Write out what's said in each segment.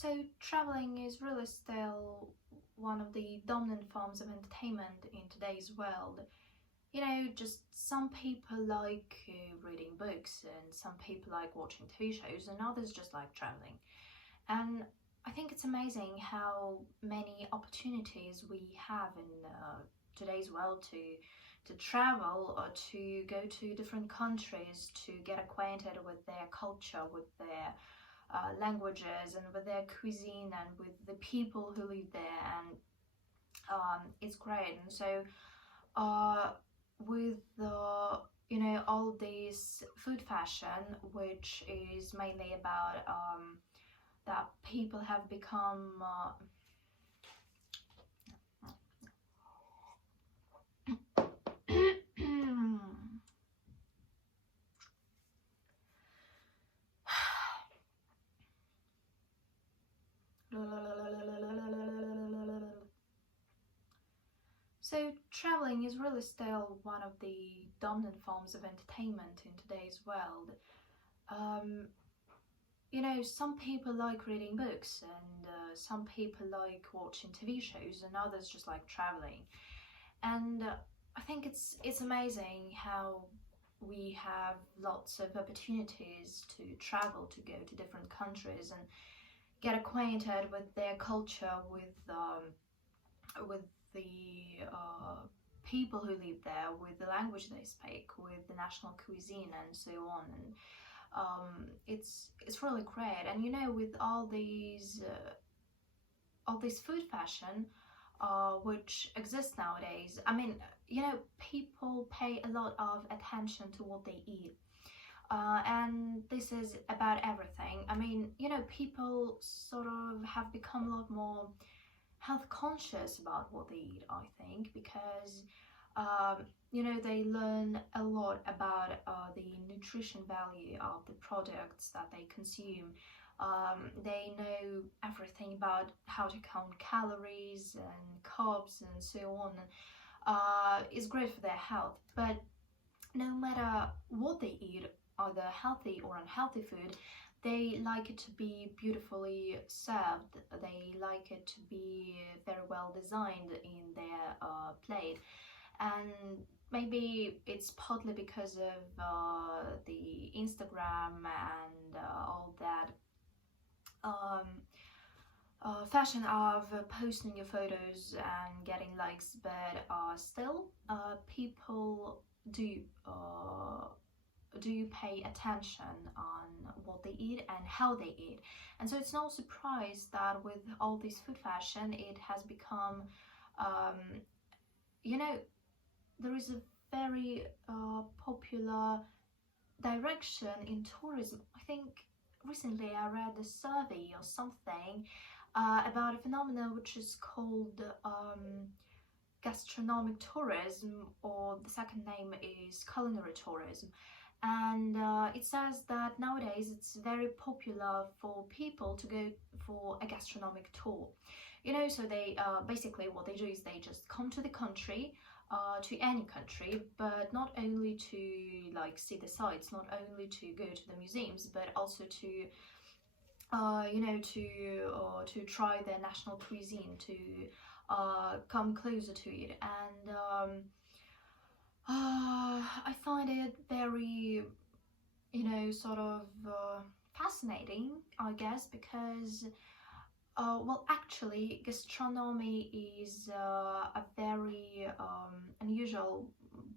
So traveling is really still one of the dominant forms of entertainment in today's world. Just some people like reading books, and some people like watching TV shows, and others just like traveling. And I think it's amazing how many opportunities we have in today's world to travel or to go to different countries to get acquainted with their culture, with their languages, and with their cuisine, and with the people who live there. And it's great. And so with all this food fashion, which is mainly about that people have become So traveling is really still one of the dominant forms of entertainment in today's world. Um, some people like reading books, and some people like watching TV shows, and others just like traveling. And I think it's amazing how we have lots of opportunities to travel, to go to different countries and get acquainted with their culture, with the people who live there, with the language they speak, with the national cuisine, and so on. And it's really great. And with all these food fashion which exists nowadays, I mean, people pay a lot of attention to what they eat. And this is about everything. I mean, people sort of have become a lot more health conscious about what they eat, I think, because they learn a lot about the nutrition value of the products that they consume. They know everything about how to count calories and carbs and so on. It's great for their health, but no matter what they eat, either healthy or unhealthy food, they like it to be beautifully served. They like it to be very well designed in their plate. And maybe it's partly because of the Instagram and all that fashion of posting your photos and getting likes, but still people do pay attention on what they eat and how they eat. And so it's no surprise that with all this food fashion, it has become there is a very popular direction in tourism. I think recently I read a survey or something about a phenomenon which is called gastronomic tourism, or the second name is culinary tourism. And it says that nowadays it's very popular for people to go for a gastronomic tour. So they basically what they do is they just come to the country, to any country, but not only to like see the sights, not only to go to the museums, but also to to try their national cuisine, to come closer to it. And I find it very sort of fascinating, I guess, because well, actually, gastronomy is a very unusual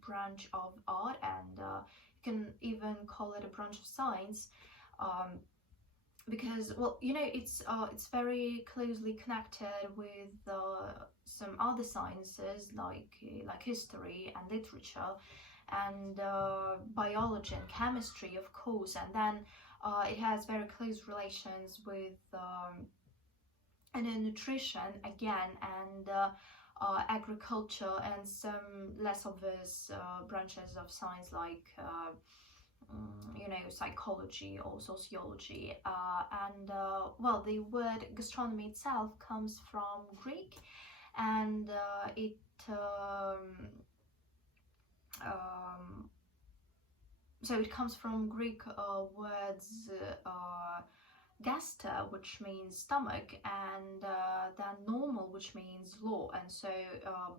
branch of art, and you can even call it a branch of science, because, well, it's very closely connected with some other sciences like history and literature, and biology and chemistry, of course. And then it has very close relations with nutrition again, and agriculture, and some less obvious branches of science like psychology or sociology. And well, the word gastronomy itself comes from Greek, and so it comes from Greek words gasta, which means stomach, and then normal, which means law. And so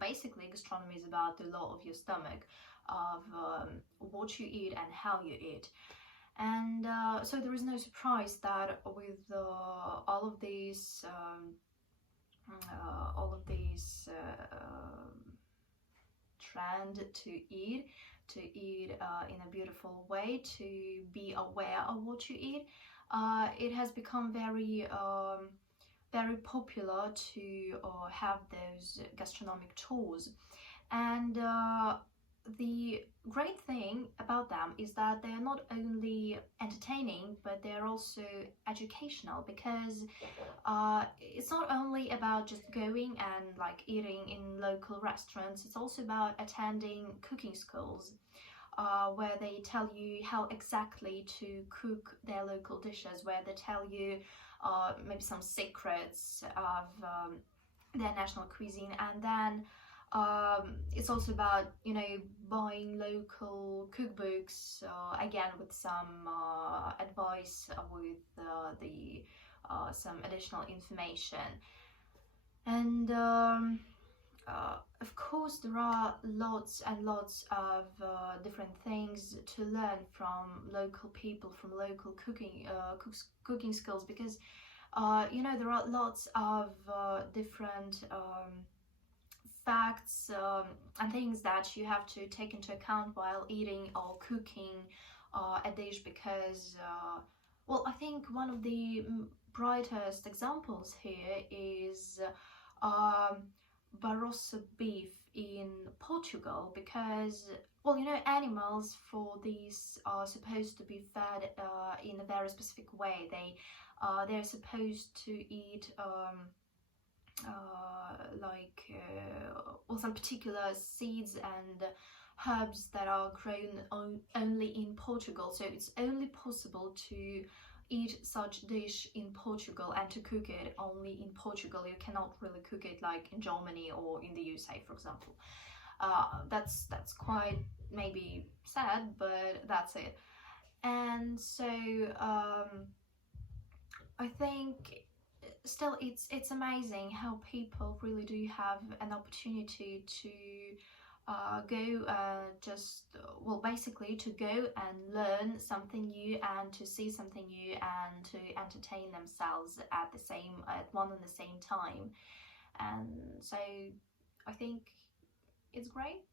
basically gastronomy is about the law of your stomach, of what you eat and how you eat. And so there is no surprise that with all of these trend to eat in a beautiful way, to be aware of what you eat, it has become very popular to have those gastronomic tours. And the great thing about them is that they're not only entertaining, but they're also educational, because it's not only about just going and like eating in local restaurants. It's also about attending cooking schools, where they tell you how exactly to cook their local dishes, where they tell you maybe some secrets of their national cuisine. And then it's also about, you know, buying local cookbooks, again with some advice, with the some additional information. And of course there are lots and lots of different things to learn from local people, from local cooking skills, because you know, there are lots of different facts and things that you have to take into account while eating or cooking a dish, because well, I think one of the brightest examples here is Barossa beef in Portugal, because, well, you know, animals for these are supposed to be fed in a very specific way. They're supposed to eat well, some particular seeds and herbs that are grown only in Portugal. So it's only possible to eat such dish in Portugal and to cook it only in Portugal. You cannot really cook it like in Germany or in the USA, for example. That's quite maybe sad, but that's it. And so I think still it's amazing how people really do have an opportunity to go just well, basically to go and learn something new and to see something new and to entertain themselves at one and the same time. And so I think it's great.